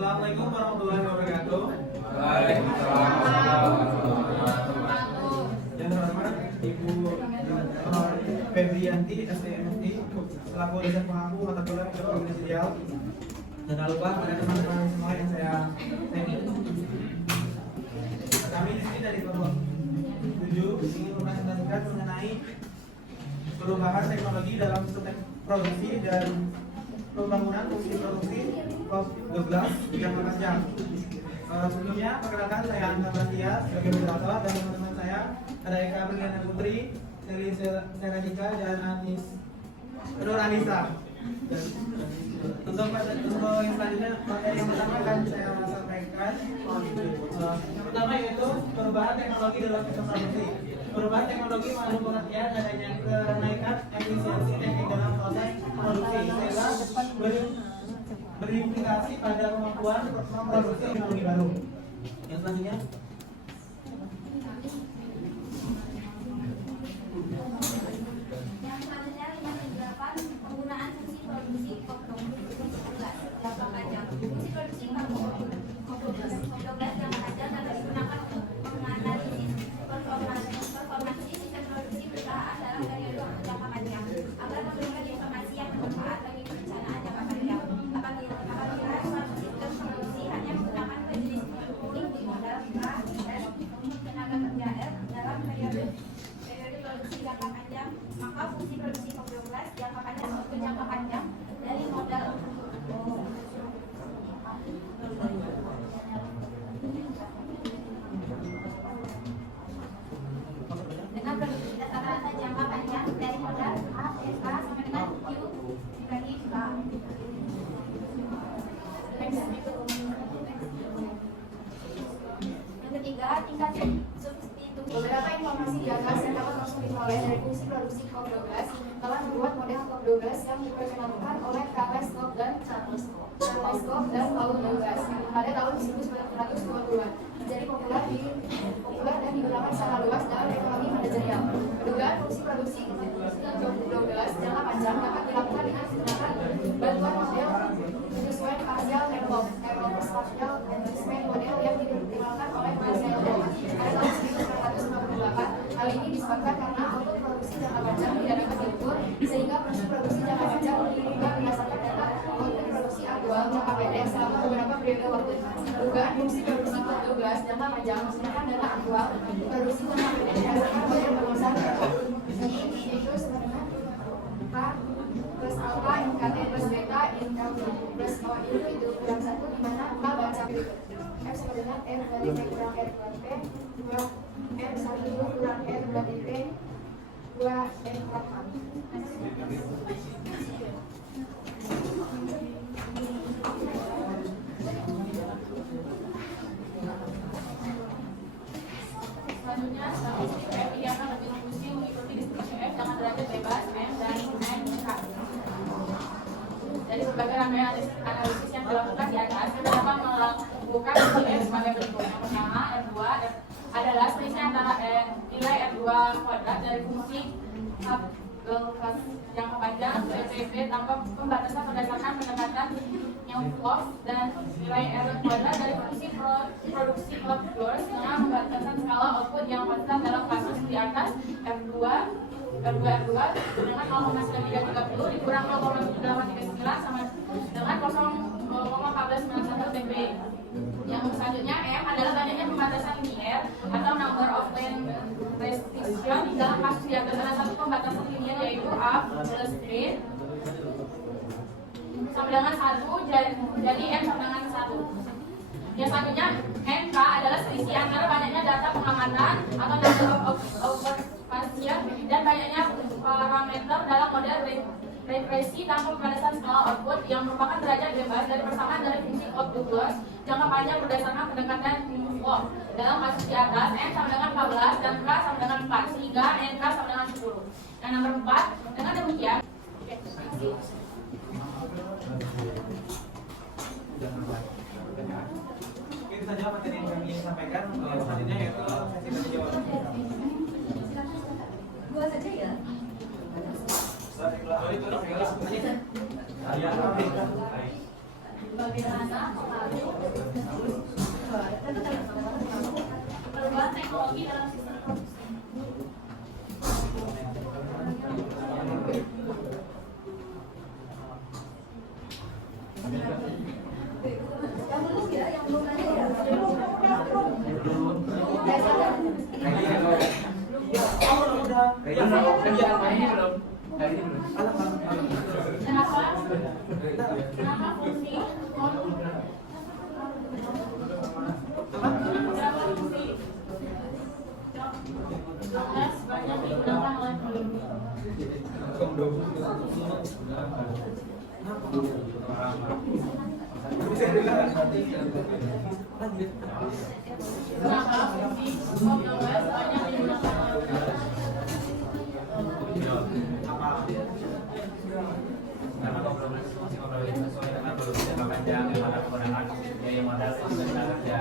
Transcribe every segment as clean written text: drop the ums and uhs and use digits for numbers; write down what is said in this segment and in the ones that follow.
Assalamualaikum warahmatullahi wabarakatuh. Waalaikumsalam warahmatullahi wabarakatuh. Yang terhormat Ibu Febrianti STMI selaku dosen pengampu mata kuliah ekonomi sosial. Dan tak lupa pada teman-teman semua yang saya thank. Kami di sini dari kelompok 7 ingin mempresentasikan mengenai perubahan teknologi dalam sistem produksi dan pembangunan fungsi produksi COP12 jangka panjang. Sebelumnya perkenalkan saya Angga Batia sebagai moderator dan teman-teman saya ada Eka Berliana Putri, Seli Seradika dan Nur Anissa. Untuk yang selanjutnya materi yang pertama akan saya sampaikan. Yang pertama yaitu perubahan teknologi dalam sistem produksi. Perubahan teknologi mengandung pengertian adanya kenaikan efisiensi teknik dalam proses produksi sehingga berimplikasi pada kemampuan memproduksi teknologi baru. Yang selanjutnya penggunaan fungsi produksi COP12 jangka panjang. Fungsi produksi COP12 jangka panjang dapat digunakan untuk menganalisis performance sistem produksi perusahaan dalam periode jangka panjang agar memberikan informasi yang bermanfaat bagi perencanaan jangka panjang. Apabila suatu sistem produksi hanya menggunakan jenis di modal K dan tenaga kerja R dalam periode produksi jangka panjang, maka fungsi produksi COP12 jangka panjang maupun jangka panjang dari modal dengan produktivitas rata-rata jangka panjang dari modal A, S, A sampai dengan Q dibagi K. Yang ketiga, tingkat substitusi. Beberapa informasi di atas yang dapat langsung diperoleh dari fungsi produksi COP12 telah membuat model COP12 yang diperkenalkan oleh Charles Koch dan Paul Douglas pada tahun 1920-an. Menjadi populer dan digunakan secara luas dalam ekonomi manajerial. Kedugaan fungsi produksi COP12 jangka panjang dapat dilakukan dengan menggunakan bantuan model penyesuaian parsial envelope spatial adjustment model yang diperkenalkan oleh Marcel pada tahun 1958. Hal ini disebabkan karena output produksi jangka panjang tidak dapat diukur, sehingga proses produksi jangka panjang diubah berdasarkan data output produksi aktual jangka pendek selama beberapa periode waktu. Dugaan fungsi produksi COP12 jangka panjang menggunakan data aktual produksi jangka pendek berdasarkan model perumusan yaitu sebenarnya K plus alpha NKT plus beta NKT plus O itu kurang 1, di mana K baca F sama dengan R dari P kurang R kurang P 2 R sama dengan kurang R berarti T 2 N kurang A. Selanjutnya, statistik F yang akan lebih fungsi mengikuti distribusi F dengan derajat bebas M dan N K. Dari berbagai rangkaian analisis yang dilakukan di atas, kita dapat melakukan fungsi F sebagai berikut. Yang pertama, F2 adalah selisih antara nilai F2 kuadrat dari fungsi jangka panjang PPP tanpa pembatasan berdasarkan pendekatan Newton dan nilai R kuadrat dari fungsi produksi COP12 dengan pembatasan skala output yang konstan dalam kasus di atas F2 dengan 0,9330 dikurang 0,7839 sama dengan 0,1491 dB. Yang selanjutnya M adalah banyaknya pembatasan linier atau number of lane restriction. Dalam kasus di atas ada satu pembatasan linier yaitu A plus B sama dengan 1, jadi M sama dengan 1. Yang selanjutnya NK adalah selisih antara banyaknya data pengamatan atau number of observation dan banyaknya parameter dalam model regresi tanpa pembatasan skala output yang merupakan derajat bebas dari persamaan dari fungsi COP12 jangka panjang berdasarkan pendekatan Newton. Dalam kasus di atas, N sama dengan 14 dan K sama dengan 4 sehingga NK sama dengan 10. Dan nomor 4, dengan demikian itu saja materi yang kami ingin sampaikan. Selanjutnya yaitu sesi tanya jawab. Dua saja ya. bagaimana pengaruh perubahan teknologi dalam sistem produksi. Yang belum ya, yang belum nanya ya. Kenapa fungsi Douglas banyak digunakan oleh peneliti? Kenapa fungsi Douglas banyak digunakan oleh peneliti? Karena kompromi sesuai dengan produksi jangka panjang yang akan menggunakan biaya modal dan tenaga kerja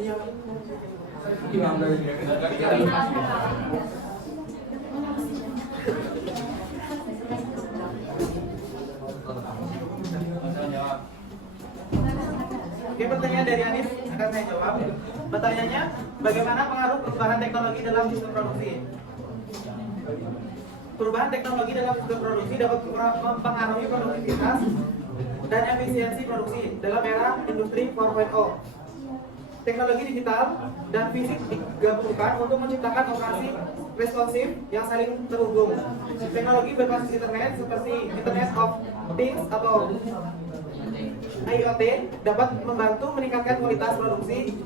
yang Oke, pertanyaan dari Anis akan saya jawab. Pertanyaannya, bagaimana pengaruh perubahan teknologi dalam sistem produksi? Perubahan teknologi dalam sistem produksi dapat mempengaruhi produktivitas dan efisiensi produksi dalam era industri 4.0. Teknologi digital dan fisik digabungkan untuk menciptakan operasi responsif yang saling terhubung. Teknologi berbasis internet seperti Internet of Things atau IoT dapat membantu meningkatkan kualitas produksi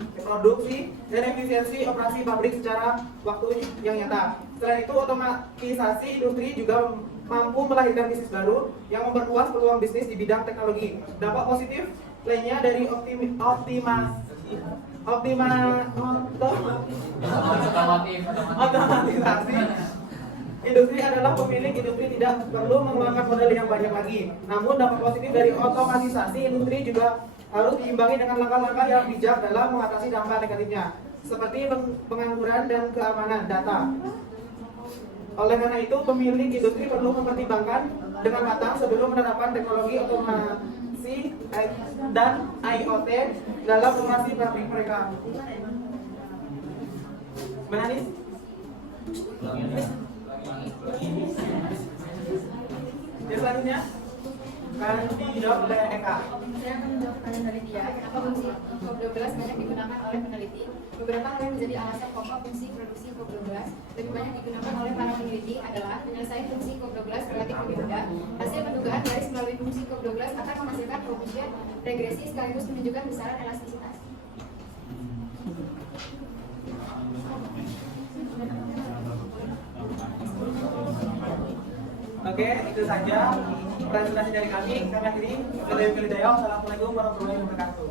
dan efisiensi operasi pabrik secara waktu yang nyata. Selain itu, otomatisasi industri juga mampu melahirkan bisnis baru yang memperluas peluang bisnis di bidang teknologi. Dampak positif lainnya dari otomatisasi industri adalah pemilik industri tidak perlu mengeluarkan modal yang banyak lagi. Namun dampak positif dari otomatisasi industri juga harus diimbangi dengan langkah-langkah yang bijak dalam mengatasi dampak negatifnya, seperti pengangguran dan keamanan data. Oleh karena itu, pemilik industri perlu mempertimbangkan dengan matang sebelum menerapkan teknologi otomasi dan IoT dalam operasi pabrik mereka. Menanis? Yang selanjutnya akan dijawab oleh Eka. Saya akan menjawab pertanyaan dari dia. Kenapa fungsi COP12 banyak digunakan oleh peneliti? Beberapa hal yang menjadi alasan pokok fungsi produksi COP12 lebih banyak digunakan oleh para peneliti adalah menyelesaikan fungsi COP12 relatif lebih mudah. Hasil pendugaan garis melalui fungsi COP12 akan menghasilkan koefisien regresi sekaligus menunjukkan besaran elastisitas. Oke, itu saja presentasi dari kami. Kami akhiri. Assalamualaikum warahmatullahi wabarakatuh.